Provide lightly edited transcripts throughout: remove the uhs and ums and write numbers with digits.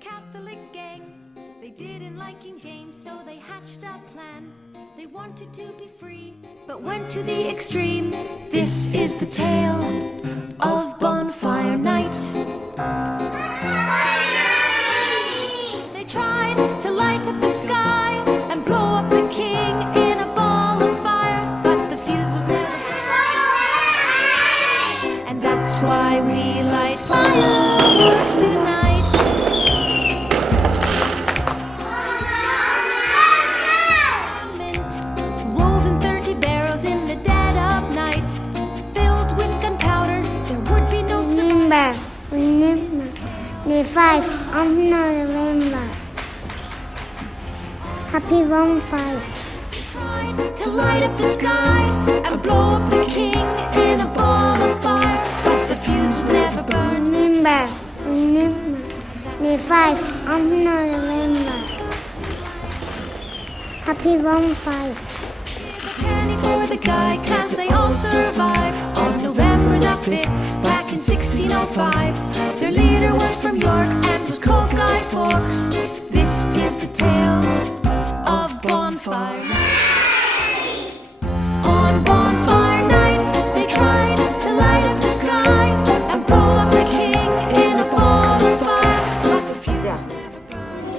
Catholic gang. They didn't like King James, so they hatched a plan. They wanted to be free, but went to the extreme. This is the tale of Bonfire Night. They tried to light up the sky and blow up the king in a ball of fire, but the fuse was never lit. And that's why we light fireworks tonight. Rolled in 30 barrels in the dead of night, filled with gunpowder. There would be no Remember, the 5th of November. Happy bonfire. Tried to light up the sky and blow up the king in a ball of fire, but the fuse was never burned. Remember, the 5th of November. Happy bonfire. Penny for the guy, cause they all survived on November the 5th, back in 1605. Their leader was from York and was called Guy Fawkes. This is the tale of Bonfire Night. On Bonfire Night, they tried to light up the sky and blow up the king in a ball of fire, but the fuse never burned.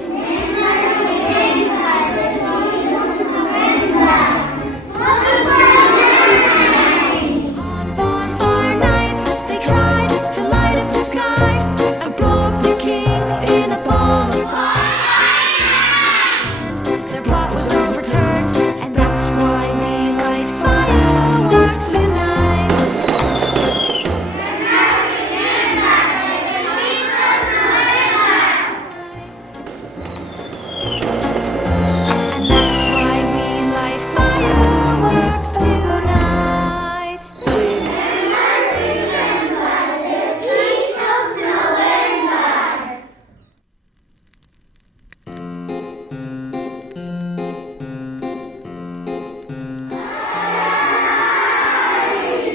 On Bonfire Night, they tried to light up the sky and blow up the king in a ball of fire. Their plot was overturned, and that's why we light fireworks tonight. And that's why we light fireworks tonight.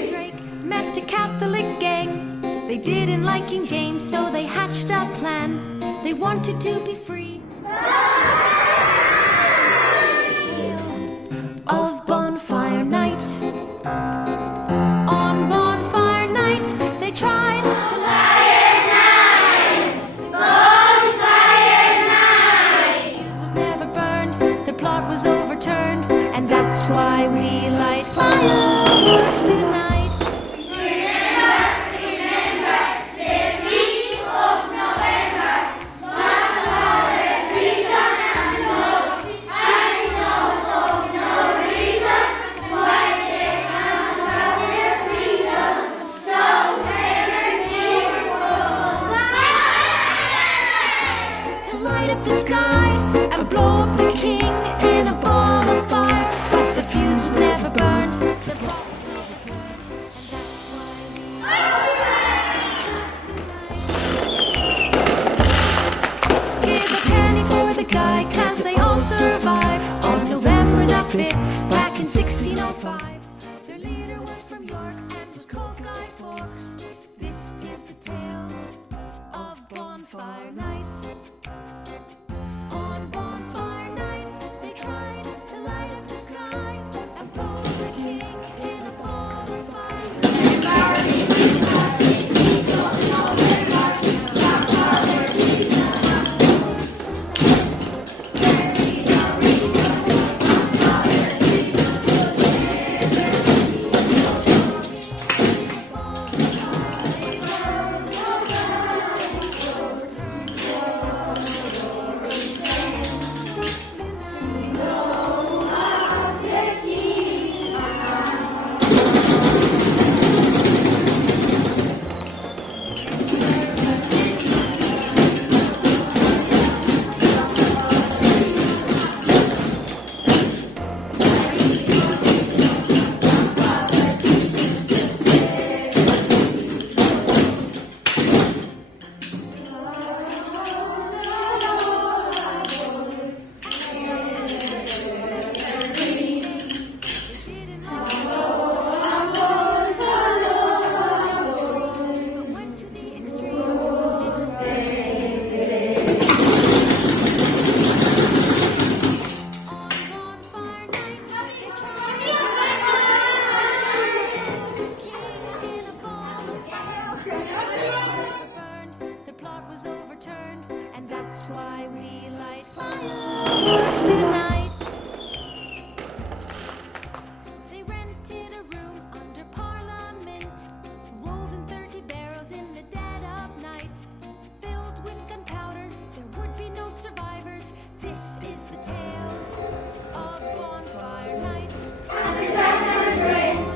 Drake met a Catholic gang. They didn't like King James, so they hatched a plan. They wanted to be free. Of Bonfire Night. On Bonfire Night, they tried to light. Bonfire Night. The fuse was never burned. The plot was overturned, and that's why we light fireworks tonight. To light up the sky and blow up the king in a ball of fire, but the fuse was never burned. The plot was overturned, and that's why we give a penny for the guy, cause they all survived on November the 5th, back in 1605. Their leader was from York and was called Guy Fawkes. This is the tale of Bonfire Night. On Bonfire Night, they tried to light up the sky and blow the king in a ball of fire. tonight. They rented a room under Parliament, rolled in 30 barrels in the dead of night. Filled with gunpowder, there would be no survivors. This is the tale of Bonfire Night. They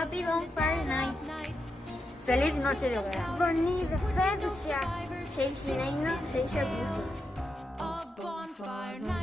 Happy Bonfire Night. Feliz noche de guerra. Bonnie defensa. 6 sin himno, 6 abusos. of Bonfire Night.